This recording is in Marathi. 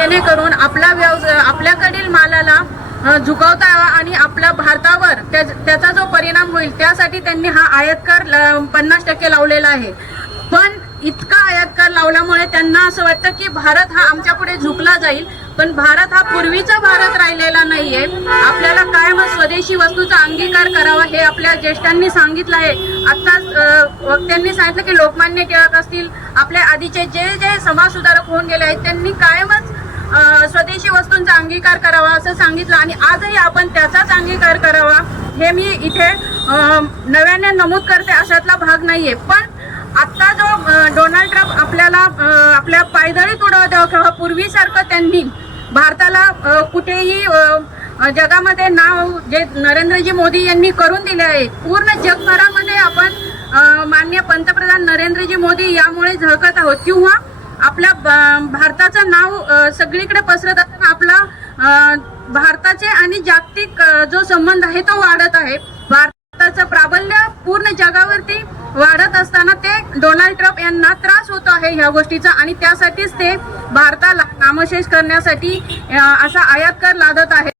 जेणेकरून आपल्याकडील मालाला झुकवता यावा आणि आपल्या भारतावर त्याचा जो परिणाम होईल त्यासाठी त्यांनी हा आयात कर 50% लावलेला आहे। पण इतका आयात कर लावल्यामुळे त्यांना असं वाटतं की भारत हा आमच्या पुढे झुकला जाईल, पण भारत हा पूर्वीचा भारत राहिलेला नाहीये। आपल्याला कायम स्वदेशी वस्तूचा अंगीकार करावा हे आपल्या ज्येष्ठांनी सांगितलं आहे। आत्ताच त्यांनी सांगितलं की लोकमान्य टिळक असतील, आपल्या आधीचे जे समाज सुधारक होऊन गेले आहेत त्यांनी कायमच स्वदेशी वस्तूंचा अंगीकार करावा असं सांगितलं आणि आजही आपण त्याचाच अंगीकार करावा हे मी इथे नव्याने नमूद करते, अशातला भाग नाहीये। पण आता जो डोनाल्ड ट्रम्प आपल्या पायदळी तुडवतो किंवा पूर्वीसारखं त्यांनी भारताला कुठेही जगामध्ये नाव जे नरेंद्रजी मोदी यांनी करून दिले आहे, पूर्ण जगभरामध्ये आपण माननीय पंतप्रधान नरेंद्रजी मोदी यामुळे झळकत आहोत किंवा आपल्या भारताचं नाव सगळीकडे पसरत असताना आपला भारताचे आणि जागतिक जो संबंध आहे तो वाढत आहे। भारताचं प्राबल्य पूर्ण जगावरती वाढत असताना ते डोनाल्ड ट्रम्प यांना त्रास होतो आहे ह्या गोष्टीचा आणि त्यासाठीच ते भारताला नामशेष करण्यासाठी असा आयात कर लादत आहे।